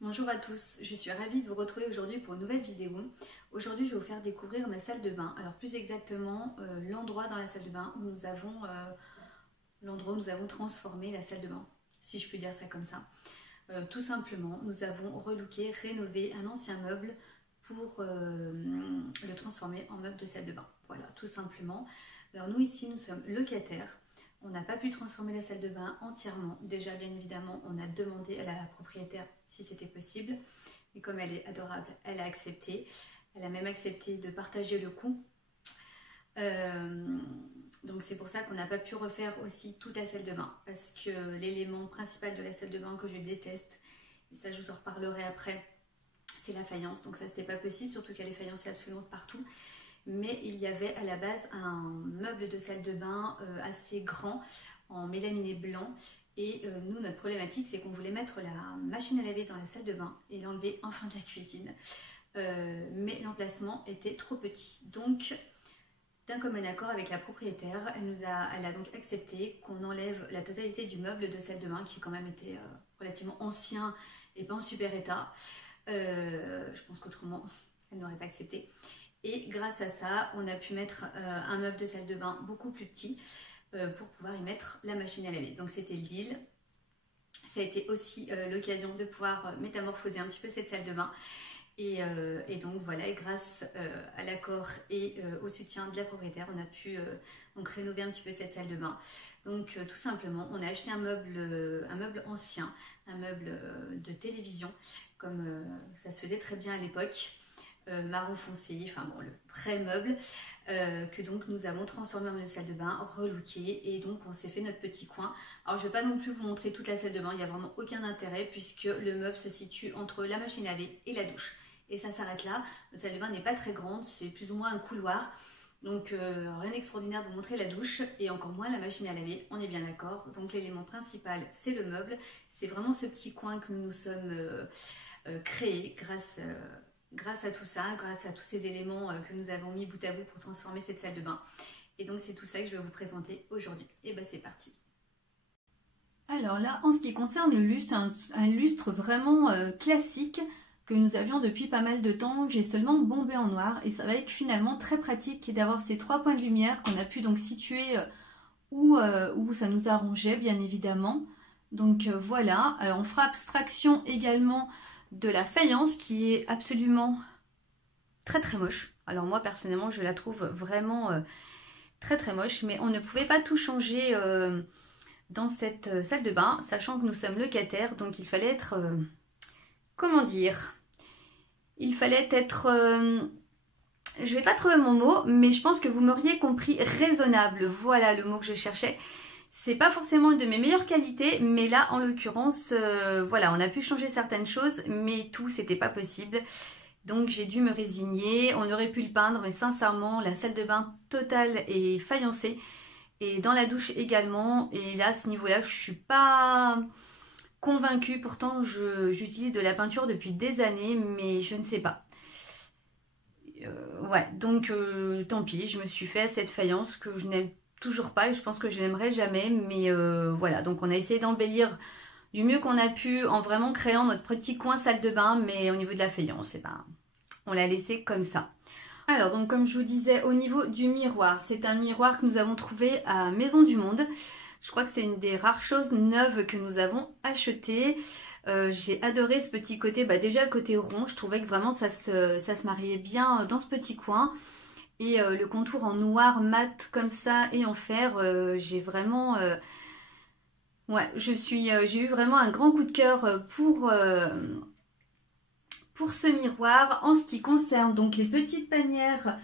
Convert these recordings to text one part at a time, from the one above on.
Bonjour à tous, je suis ravie de vous retrouver aujourd'hui pour une nouvelle vidéo. Aujourd'hui je vais vous faire découvrir ma salle de bain, alors plus exactement l'endroit dans la salle de bain où nous avons transformé la salle de bain, si je puis dire ça comme ça. Tout simplement, nous avons relooké, rénové un ancien meuble pour le transformer en meuble de salle de bain. Voilà, tout simplement. Alors nous ici nous sommes locataires. On n'a pas pu transformer la salle de bain entièrement. Déjà, bien évidemment, on a demandé à la propriétaire si c'était possible. Et comme elle est adorable, elle a accepté. Elle a même accepté de partager le coût. Donc c'est pour ça qu'on n'a pas pu refaire aussi toute la salle de bain. Parce que l'élément principal de la salle de bain que je déteste, et ça je vous en reparlerai après, c'est la faïence. Donc ça c'était pas possible, surtout qu'elle est faïencée absolument partout. Mais il y avait à la base un meuble de salle de bain assez grand en mélaminé blanc et nous notre problématique c'est qu'on voulait mettre la machine à laver dans la salle de bain et l'enlever en fin de la cuisine, mais l'emplacement était trop petit. Donc d'un commun accord avec la propriétaire, elle a donc accepté qu'on enlève la totalité du meuble de salle de bain qui quand même était relativement ancien et pas en super état. Je pense qu'autrement elle n'aurait pas accepté. Et grâce à ça, on a pu mettre un meuble de salle de bain beaucoup plus petit pour pouvoir y mettre la machine à laver. Donc c'était le deal. Ça a été aussi l'occasion de pouvoir métamorphoser un petit peu cette salle de bain. Et donc voilà, et grâce à l'accord et au soutien de la propriétaire, on a pu donc rénover un petit peu cette salle de bain. Donc tout simplement, on a acheté un meuble ancien, un meuble de télévision, comme ça se faisait très bien à l'époque. Marron foncé, enfin bon, le vrai meuble que donc nous avons transformé en salle de bain, relooké, et donc on s'est fait notre petit coin. Alors je ne vais pas non plus vous montrer toute la salle de bain, il n'y a vraiment aucun intérêt puisque le meuble se situe entre la machine à laver et la douche. Et ça s'arrête là. Notre salle de bain n'est pas très grande, c'est plus ou moins un couloir. Donc rien d'extraordinaire de vous montrer la douche et encore moins la machine à laver, on est bien d'accord. Donc l'élément principal c'est le meuble, c'est vraiment ce petit coin que nous nous sommes créés grâce à tout ça, grâce à tous ces éléments que nous avons mis bout à bout pour transformer cette salle de bain. Et donc c'est tout ça que je vais vous présenter aujourd'hui. Et ben c'est parti. Alors là, en ce qui concerne le lustre, un lustre vraiment classique que nous avions depuis pas mal de temps, j'ai seulement bombé en noir. Et ça va être finalement très pratique d'avoir ces trois points de lumière qu'on a pu donc situer où ça nous arrangeait bien évidemment. Donc voilà, alors on fera abstraction également de la faïence qui est absolument très très moche. Alors moi personnellement je la trouve vraiment très très moche, mais on ne pouvait pas tout changer dans cette salle de bain, sachant que nous sommes locataires, donc il fallait être, comment dire, il fallait être, je vais pas trouver mon mot, mais je pense que vous m'auriez compris, raisonnable, voilà le mot que je cherchais. C'est pas forcément une de mes meilleures qualités, mais là en l'occurrence, voilà, on a pu changer certaines choses, mais tout c'était pas possible. Donc j'ai dû me résigner, on aurait pu le peindre, mais sincèrement la salle de bain totale est faïencée. Et dans la douche également, et là à ce niveau-là je suis pas convaincue, pourtant j'utilise de la peinture depuis des années, mais je ne sais pas. Ouais, donc tant pis, je me suis fait cette faïence que je n'aime toujours pas et je pense que je n'aimerais jamais, mais voilà, donc on a essayé d'embellir du mieux qu'on a pu en vraiment créant notre petit coin salle de bain, mais au niveau de la faïence, on l'a laissé comme ça. Alors donc comme je vous disais, au niveau du miroir, c'est un miroir que nous avons trouvé à Maison du Monde. Je crois que c'est une des rares choses neuves que nous avons achetées. J'ai adoré ce petit côté, déjà le côté rond, je trouvais que vraiment ça se mariait bien dans ce petit coin. Et le contour en noir mat comme ça et en fer, j'ai vraiment... ouais, j'ai eu vraiment un grand coup de cœur pour ce miroir. En ce qui concerne donc les petites panières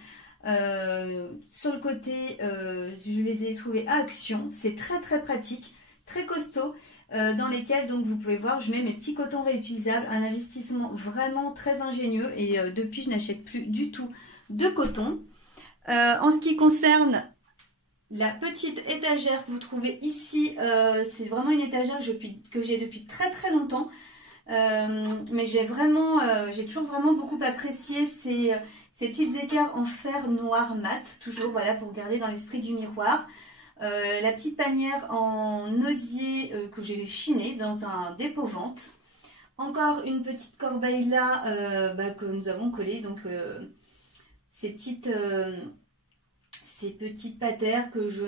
sur le côté, je les ai trouvées à Action. C'est très très pratique, très costaud, dans lesquels donc vous pouvez voir, je mets mes petits cotons réutilisables, un investissement vraiment très ingénieux et depuis je n'achète plus du tout de coton. En ce qui concerne la petite étagère que vous trouvez ici, c'est vraiment une étagère que j'ai depuis très très longtemps. Mais j'ai toujours vraiment beaucoup apprécié ces petites équerres en fer noir mat, toujours voilà pour garder dans l'esprit du miroir. La petite panière en osier que j'ai chiné dans un dépôt-vente. Encore une petite corbeille là que nous avons collée. Donc ces petites patères que je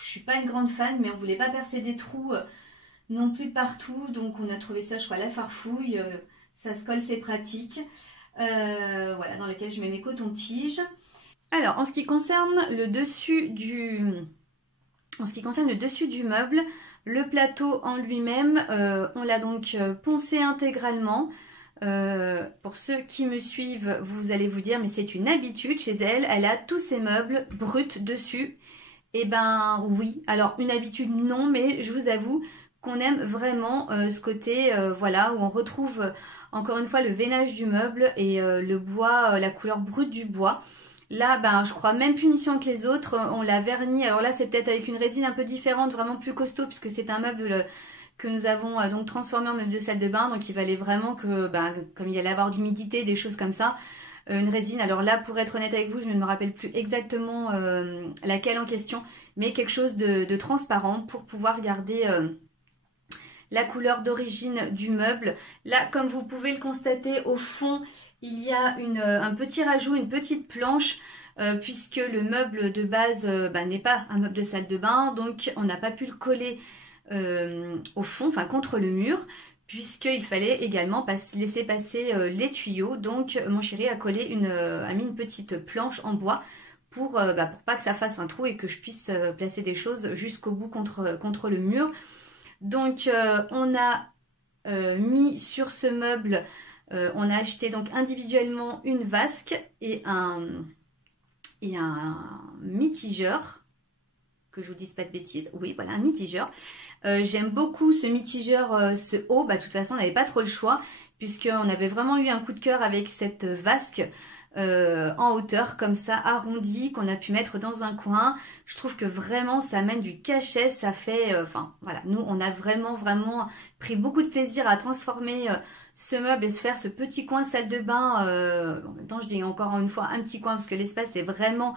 suis pas une grande fan, mais on voulait pas percer des trous non plus de partout. Donc on a trouvé ça, je crois, à la farfouille. Ça se colle, c'est pratique. Voilà, dans lequel je mets mes cotons-tiges. Alors, en ce qui concerne le dessus du meuble, le plateau en lui-même, on l'a donc poncé intégralement. Pour ceux qui me suivent, vous allez vous dire, mais c'est une habitude chez elle, elle a tous ses meubles bruts dessus. Et ben oui, alors une habitude non, mais je vous avoue qu'on aime vraiment ce côté, voilà, où on retrouve encore une fois le veinage du meuble et le bois, la couleur brute du bois. Là, ben, je crois même punition que les autres, on l'a verni. Alors là, c'est peut-être avec une résine un peu différente, vraiment plus costaud, puisque c'est un meuble que nous avons donc transformé en meuble de salle de bain. Donc il fallait vraiment que, ben, comme il y allait avoir d'humidité, des choses comme ça, une résine. Alors là, pour être honnête avec vous, je ne me rappelle plus exactement laquelle en question, mais quelque chose de transparent pour pouvoir garder la couleur d'origine du meuble. Là, comme vous pouvez le constater, au fond, il y a un petit rajout, une petite planche, puisque le meuble de base n'est pas un meuble de salle de bain, donc on n'a pas pu le coller au fond, enfin contre le mur, puisqu'il fallait également laisser passer les tuyaux. Donc mon chéri a mis une petite planche en bois pour pas que ça fasse un trou et que je puisse placer des choses jusqu'au bout contre le mur. Donc on a mis sur ce meuble, on a acheté donc individuellement une vasque et un mitigeur, que je vous dise pas de bêtises, oui voilà un mitigeur. J'aime beaucoup ce mitigeur, ce haut, de toute façon on n'avait pas trop le choix puisqu'on avait vraiment eu un coup de cœur avec cette vasque en hauteur comme ça arrondi qu'on a pu mettre dans un coin. Je trouve que vraiment ça amène du cachet, ça fait, enfin voilà, nous on a vraiment pris beaucoup de plaisir à transformer ce meuble et se faire ce petit coin salle de bain. En même temps je dis encore une fois un petit coin parce que l'espace est vraiment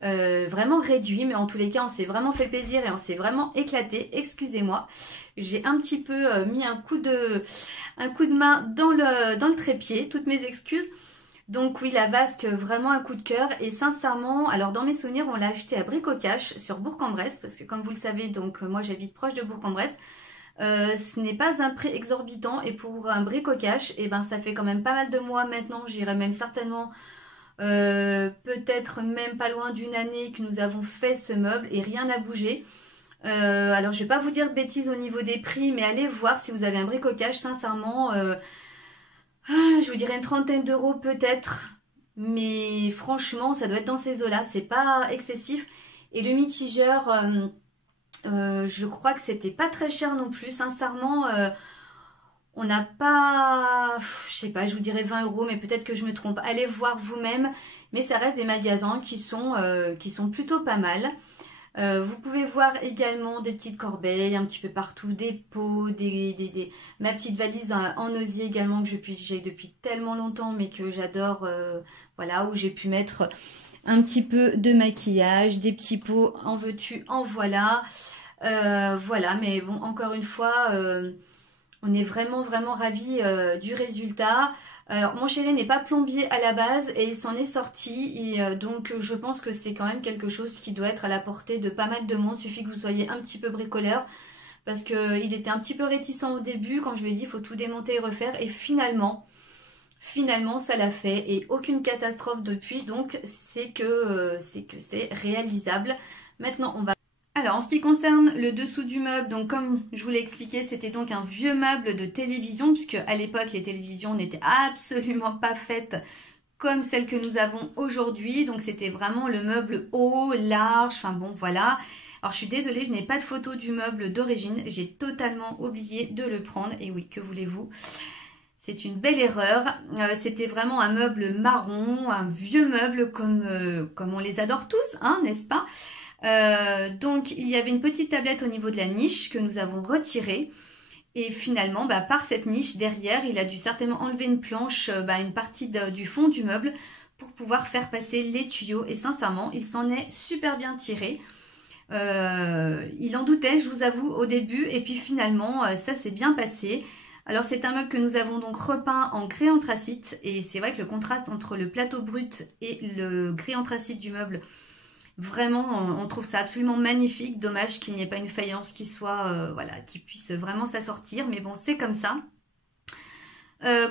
réduit, mais en tous les cas on s'est vraiment fait plaisir et on s'est vraiment éclaté. Excusez-moi, j'ai un petit peu mis un coup de main dans le trépied, toutes mes excuses. Donc oui, la vasque, vraiment un coup de cœur. Et sincèrement, alors dans mes souvenirs, on l'a acheté à Bric-au-Cash sur Bourg-en-Bresse. Parce que comme vous le savez, donc moi j'habite proche de Bourg-en-Bresse. Ce n'est pas un prix exorbitant. Et pour un Bric-au-Cash, ça fait quand même pas mal de mois maintenant. J'irais même certainement, peut-être même pas loin d'une année que nous avons fait ce meuble. Et rien n'a bougé. Alors je vais pas vous dire de bêtises au niveau des prix. Mais allez voir si vous avez un Bric-au-Cash, sincèrement... je vous dirais une trentaine d'euros peut-être, mais franchement ça doit être dans ces eaux-là, c'est pas excessif. Et le mitigeur, je crois que c'était pas très cher non plus, sincèrement, on n'a pas, je sais pas, je vous dirais 20 euros, mais peut-être que je me trompe, allez voir vous-même, mais ça reste des magasins qui sont plutôt pas mal. Vous pouvez voir également des petites corbeilles un petit peu partout, des pots, ma petite valise en osier également que j'ai depuis tellement longtemps mais que j'adore, voilà, où j'ai pu mettre un petit peu de maquillage, des petits pots en veux-tu, en voilà. Voilà, mais bon, encore une fois, on est vraiment ravis du résultat. Alors mon chéri n'est pas plombier à la base et il s'en est sorti et donc je pense que c'est quand même quelque chose qui doit être à la portée de pas mal de monde. Il suffit que vous soyez un petit peu bricoleur parce qu'il était un petit peu réticent au début quand je lui ai dit il faut tout démonter et refaire et finalement ça l'a fait et aucune catastrophe depuis, donc c'est que c'est réalisable. Maintenant on va... Alors en ce qui concerne le dessous du meuble, donc comme je vous l'ai expliqué, c'était donc un vieux meuble de télévision, puisque à l'époque les télévisions n'étaient absolument pas faites comme celles que nous avons aujourd'hui. Donc c'était vraiment le meuble haut, large, enfin bon voilà. Alors je suis désolée, je n'ai pas de photo du meuble d'origine, j'ai totalement oublié de le prendre. Et oui, que voulez-vous, c'est une belle erreur. C'était vraiment un meuble marron, un vieux meuble comme on les adore tous, hein, n'est-ce pas ? Donc il y avait une petite tablette au niveau de la niche que nous avons retirée et finalement par cette niche derrière il a dû certainement enlever une planche, une partie du fond du meuble pour pouvoir faire passer les tuyaux et sincèrement il s'en est super bien tiré. Il en doutait, je vous avoue, au début et puis finalement ça s'est bien passé. Alors c'est un meuble que nous avons donc repeint en gris anthracite et c'est vrai que le contraste entre le plateau brut et le gris anthracite du meuble, vraiment on trouve ça absolument magnifique. Dommage qu'il n'y ait pas une faïence qui soit, voilà, qui puisse vraiment s'assortir, mais bon c'est comme ça.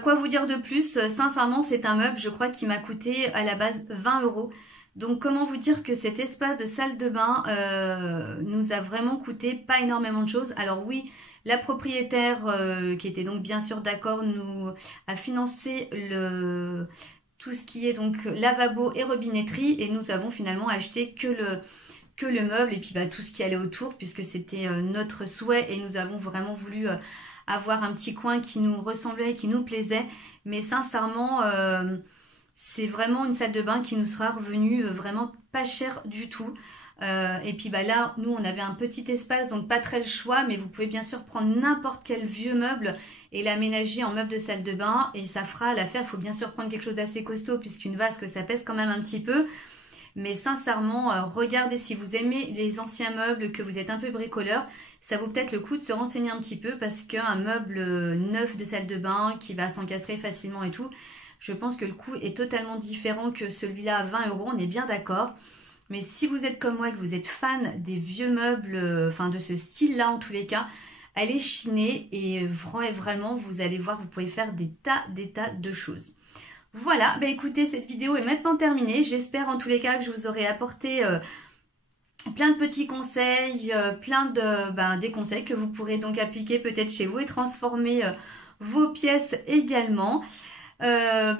Quoi vous dire de plus? Sincèrement c'est un meuble, je crois, qui m'a coûté à la base 20 €. Donc comment vous dire que cet espace de salle de bain nous a vraiment coûté pas énormément de choses. Alors oui, la propriétaire, qui était donc bien sûr d'accord, nous a financé tout ce qui est donc lavabo et robinetterie, et nous avons finalement acheté que le meuble et puis bah, tout ce qui allait autour, puisque c'était notre souhait et nous avons vraiment voulu avoir un petit coin qui nous ressemblait et qui nous plaisait. Mais sincèrement, c'est vraiment une salle de bain qui nous sera revenue vraiment pas cher du tout. Et puis bah là, nous on avait un petit espace, donc pas très le choix, mais vous pouvez bien sûr prendre n'importe quel vieux meuble et l'aménager en meuble de salle de bain et ça fera l'affaire. Il faut bien sûr prendre quelque chose d'assez costaud puisqu'une vasque ça pèse quand même un petit peu. Mais sincèrement, regardez, si vous aimez les anciens meubles, que vous êtes un peu bricoleur, ça vaut peut-être le coup de se renseigner un petit peu parce qu'un meuble neuf de salle de bain qui va s'encastrer facilement et tout, je pense que le coût est totalement différent que celui-là à 20 €, on est bien d'accord. Mais si vous êtes comme moi, que vous êtes fan des vieux meubles, enfin de ce style-là en tous les cas, allez chiner et vraiment vous allez voir, vous pouvez faire des tas de choses. Voilà, bah écoutez, cette vidéo est maintenant terminée. J'espère en tous les cas que je vous aurai apporté plein de petits conseils, des conseils que vous pourrez donc appliquer peut-être chez vous et transformer vos pièces également.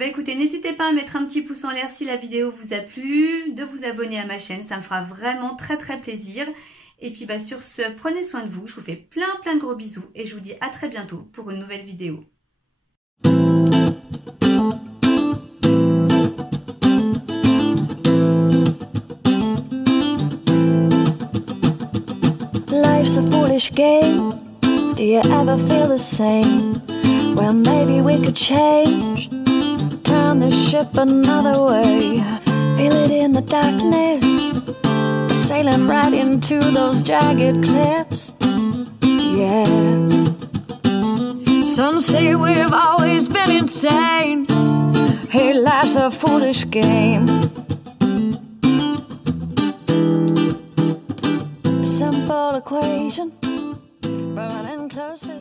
Écoutez, n'hésitez pas à mettre un petit pouce en l'air si la vidéo vous a plu, de vous abonner à ma chaîne, ça me fera vraiment très plaisir. Et puis sur ce, prenez soin de vous, je vous fais plein de gros bisous et je vous dis à très bientôt pour une nouvelle vidéo. Life's a foolish game. Do you ever feel the same? Well, maybe we could change, turn the ship another way. Feel it in the darkness, sailing right into those jagged cliffs. Yeah. Some say we've always been insane. Hey, life's a foolish game. Simple equation, running closer.